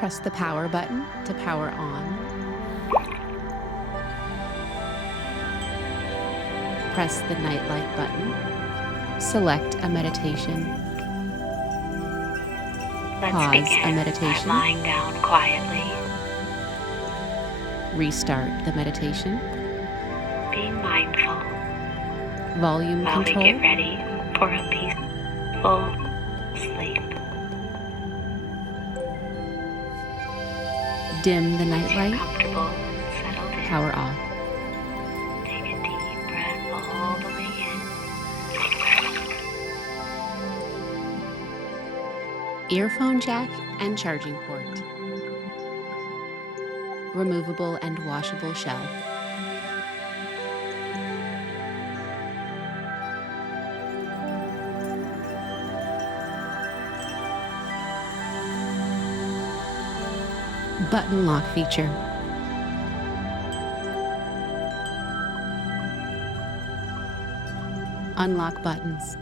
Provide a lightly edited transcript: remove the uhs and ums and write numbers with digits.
Press the power button to power on. Press the Nightlight button. Select a meditation. Let's Pause begin a meditation. by lying down quietly. Restart the meditation. Be mindful Volume while control. we get ready for a peaceful sleep. Dim the Once you're nightlight. comfortable and settled in, Power off. take a deep breath all the way in. Earphone jack and charging port. Removable and washable shelf. Button lock feature. Unlock buttons.